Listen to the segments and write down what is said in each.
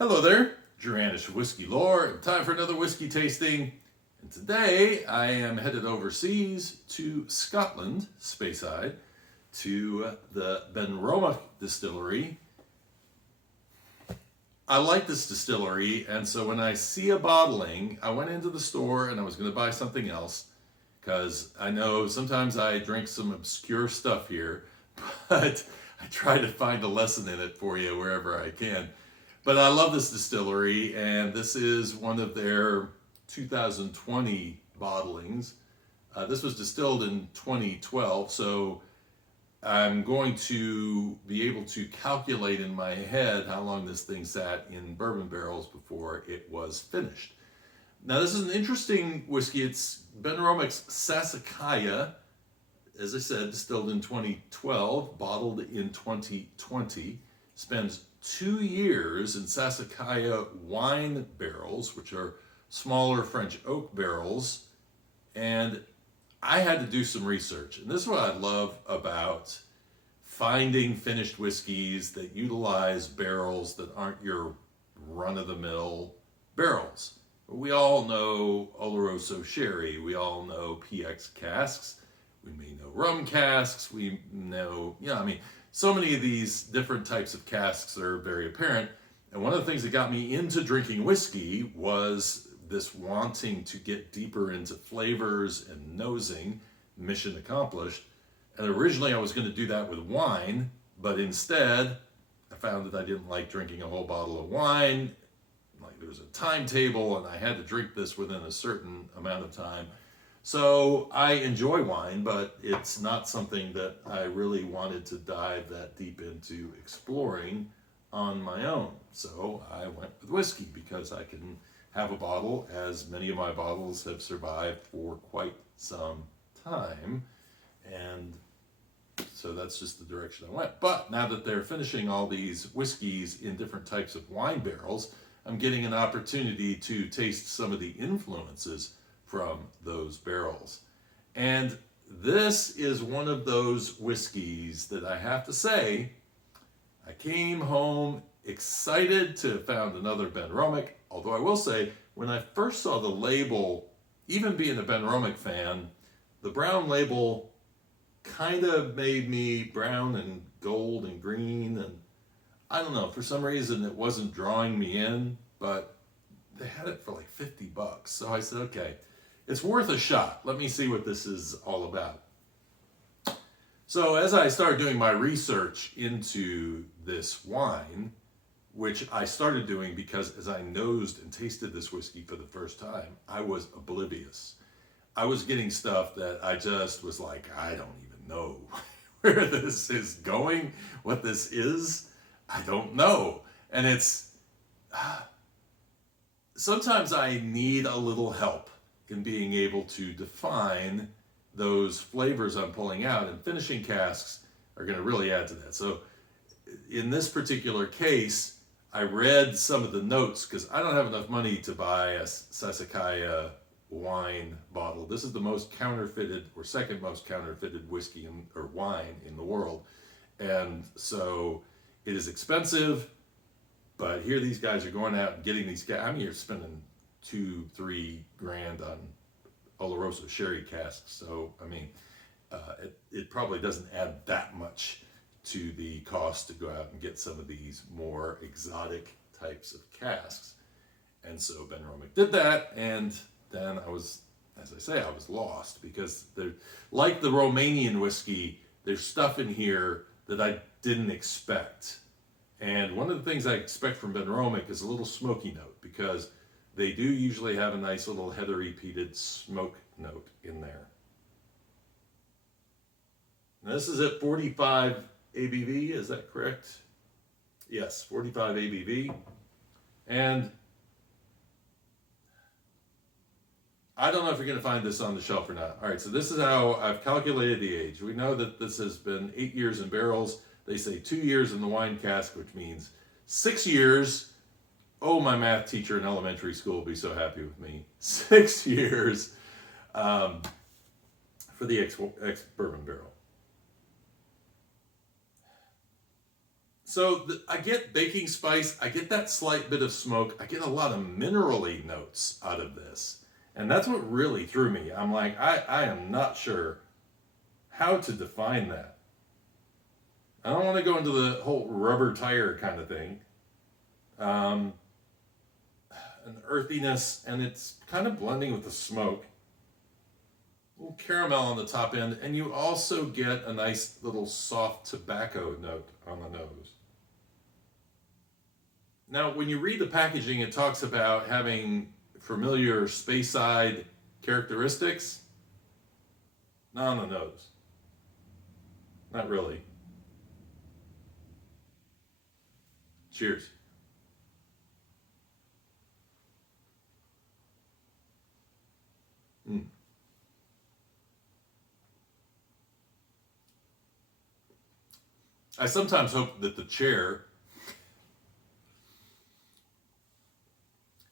Hello there, Duranish Whiskey Lore. Time for another whiskey tasting. And today I am headed overseas to Scotland, Speyside, to the Benromach distillery. I like this distillery, and so when I see a bottling, I went into the store and I was going to buy something else because I know sometimes I drink some obscure stuff here, but I try to find a lesson in it for you wherever I can. But I love this distillery, and this is one of their 2020 bottlings. This was distilled in 2012, so I'm going to be able to calculate in my head how long this thing sat in bourbon barrels before it was finished. Now, this is an interesting whiskey. It's Benromach's Sassicaia, as I said, distilled in 2012, bottled in 2020. Spends 2 years in Sassicaia wine barrels, which are smaller French oak barrels. And I had to do some research. And this is what I love about finding finished whiskeys that utilize barrels that aren't your run-of-the-mill barrels. We all know Oloroso sherry. We all know PX casks. We may know rum casks. We know, so many of these different types of casks are very apparent. And one of the things that got me into drinking whiskey was this wanting to get deeper into flavors and nosing. Mission accomplished. And originally I was going to do that with wine, but instead I found that I didn't like drinking a whole bottle of wine. Like, there was a timetable and I had to drink this within a certain amount of time. So I enjoy wine, but it's not something that I really wanted to dive that deep into exploring on my own. So I went with whiskey because I can have a bottle, as many of my bottles have survived for quite some time. And so that's just the direction I went. But now that they're finishing all these whiskeys in different types of wine barrels, I'm getting an opportunity to taste some of the influences from those barrels. And this is one of those whiskeys that I have to say, I came home excited to have found another Benromach, although I will say, when I first saw the label, even being a Benromach fan, the brown label kind of made me brown and gold and green, and I don't know, for some reason it wasn't drawing me in, but they had it for like $50. So I said, okay, it's worth a shot. Let me see what this is all about. So as I started doing my research into this wine, which I started doing because as I nosed and tasted this whiskey for the first time, I was oblivious. I was getting stuff that I just was like, I don't even know where this is going, what this is. I don't know. And it's, sometimes I need a little help in being able to define those flavors I'm pulling out, and finishing casks are going to really add to that. So in this particular case, I read some of the notes because I don't have enough money to buy a Sassicaia wine bottle. This is the most counterfeited, or second most counterfeited whiskey or wine in the world. And so it is expensive, but here these guys are going out and getting these guys. I mean, you're spending $2-3 grand on Oloroso sherry casks. So, I mean, it probably doesn't add that much to the cost to go out and get some of these more exotic types of casks. And so Benromach did that, and then I was, as I say, I was lost because they're like the Romanian whiskey. There's stuff in here that I didn't expect. And one of the things I expect from Benromach is a little smoky note, because they do usually have a nice little heathery peated smoke note in there. Now this is at 45 ABV, is that correct? Yes, 45 ABV. And I don't know if you're going to find this on the shelf or not. All right, so this is how I've calculated the age. We know that this has been 8 years in barrels. They say 2 years in the wine cask, which means 6 years. Oh, my math teacher in elementary school will be so happy with me. 6 years for the ex-bourbon barrel. So I get baking spice, I get that slight bit of smoke, I get a lot of minerally notes out of this. And that's what really threw me. I'm like, I am not sure how to define that. I don't want to go into the whole rubber tire kind of thing. Um, an earthiness, and it's kind of blending with the smoke. A little caramel on the top end, and you also get a nice little soft tobacco note on the nose. Now, when you read the packaging, it talks about having familiar Speyside characteristics. Not on the nose. Not really. Cheers. Mm. I sometimes hope that the chair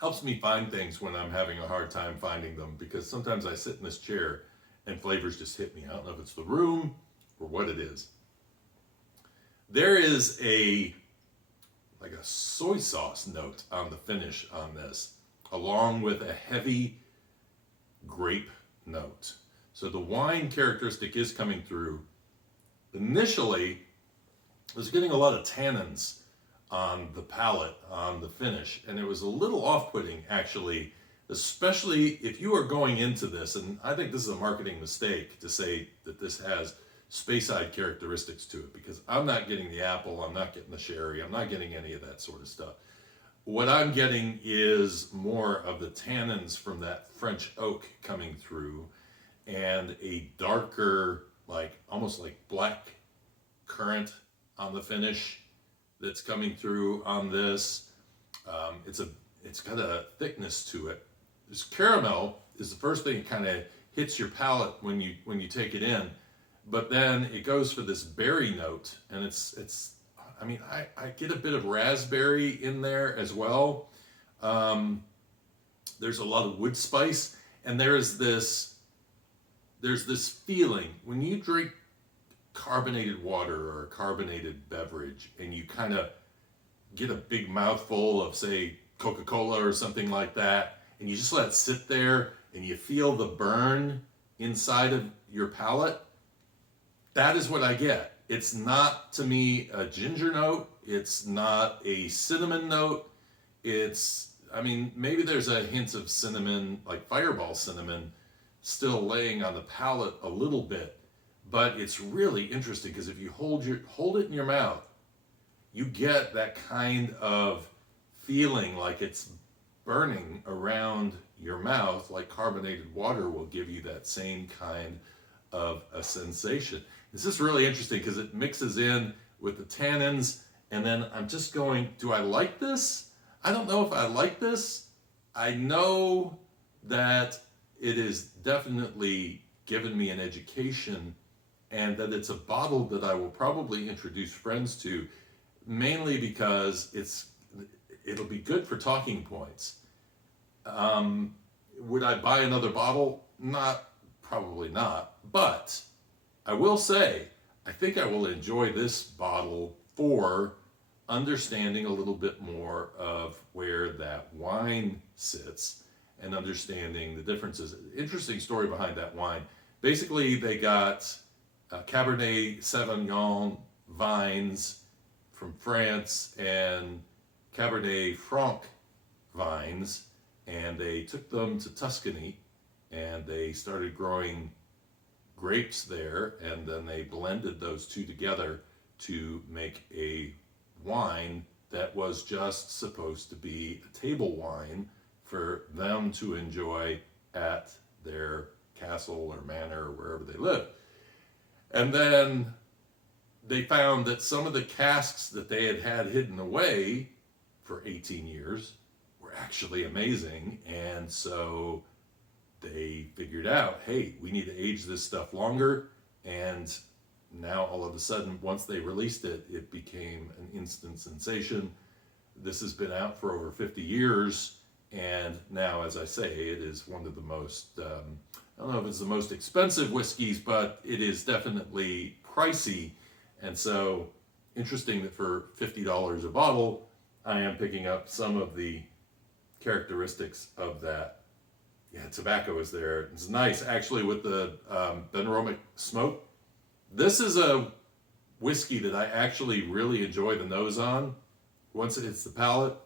helps me find things when I'm having a hard time finding them, because sometimes I sit in this chair and flavors just hit me. I don't know if it's the room or what it is. There is a like a soy sauce note on the finish on this, along with a heavy grape note. So the wine characteristic is coming through. Initially, I was getting a lot of tannins on the palate, on the finish, and it was a little off-putting actually, especially if you are going into this, and I think this is a marketing mistake to say that this has Speyside characteristics to it, because I'm not getting the apple, I'm not getting the sherry, I'm not getting any of that sort of stuff. What I'm getting is more of the tannins from that French oak coming through, and a darker, like almost like black currant on the finish that's coming through on this. It's got a thickness to it. This caramel is the first thing that kind of hits your palate when you take it in, but then it goes for this berry note, and it's. I mean, I get a bit of raspberry in there as well. There's a lot of wood spice, and there's this feeling when you drink carbonated water or a carbonated beverage, and you kind of get a big mouthful of, say, Coca-Cola or something like that, and you just let it sit there, and you feel the burn inside of your palate. That is what I get. It's not, to me, a ginger note. It's not a cinnamon note. I mean, maybe there's a hint of cinnamon, like Fireball cinnamon, still laying on the palate a little bit. But it's really interesting, because if you hold it in your mouth, you get that kind of feeling like it's burning around your mouth, like carbonated water will give you that same kind of a sensation. This is really interesting because it mixes in with the tannins, and then I'm just going, do I like this? I don't know if I like this. I know that it is definitely given me an education, and that it's a bottle that I will probably introduce friends to, mainly because it'll be good for talking points. Would I buy another bottle? Probably not. But I will say, I think I will enjoy this bottle for understanding a little bit more of where that wine sits and understanding the differences. Interesting story behind that wine. Basically, they got Cabernet Sauvignon vines from France and Cabernet Franc vines, and they took them to Tuscany, and they started growing grapes there, and then they blended those two together to make a wine that was just supposed to be a table wine for them to enjoy at their castle or manor or wherever they live. And then they found that some of the casks that they had hidden away for 18 years were actually amazing, and so they figured out, hey, we need to age this stuff longer, and now all of a sudden, once they released it, it became an instant sensation. This has been out for over 50 years, and now, as I say, it is one of the most, I don't know if it's the most expensive whiskeys, but it is definitely pricey, and so interesting that for $50 a bottle, I am picking up some of the characteristics of that. Yeah, tobacco is there. It's nice, actually, with the Benromach smoke. This is a whiskey that I actually really enjoy the nose on. Once it hits the palate,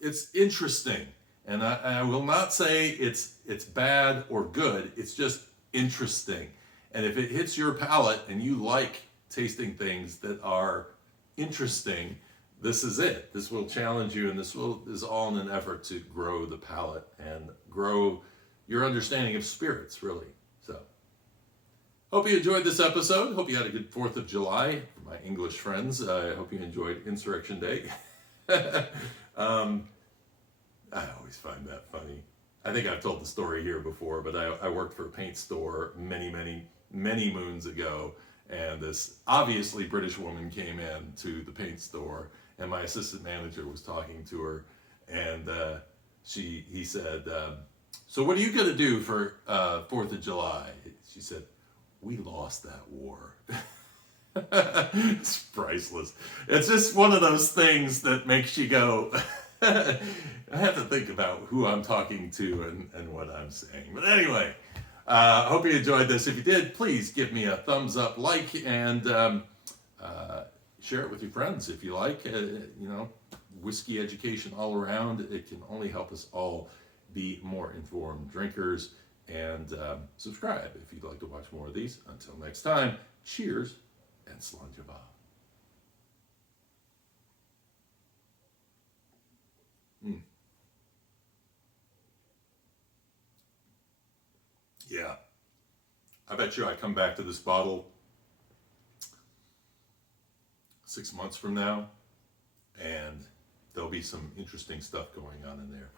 it's interesting, and I will not say it's bad or good. It's just interesting, and if it hits your palate and you like tasting things that are interesting, this is it. This will challenge you, and is all in an effort to grow the palate and grow your understanding of spirits, really. So, hope you enjoyed this episode. Hope you had a good 4th of July. For my English friends, I hope you enjoyed Insurrection Day. I always find that funny. I think I've told the story here before, but I worked for a paint store many moons ago, and this obviously British woman came in to the paint store, and my assistant manager was talking to her, and he said, so what are you going to do for 4th of July? She said, we lost that war. It's priceless. It's just one of those things that makes you go, I have to think about who I'm talking to and what I'm saying. But anyway, hope you enjoyed this. If you did, please give me a thumbs up, like, and share it with your friends if you like. Whiskey education all around. It can only help us all be more informed drinkers. And subscribe if you'd like to watch more of these. Until next time, cheers and Slainte. Yeah, I bet you I come back to this bottle 6 months from now, and there'll be some interesting stuff going on in there.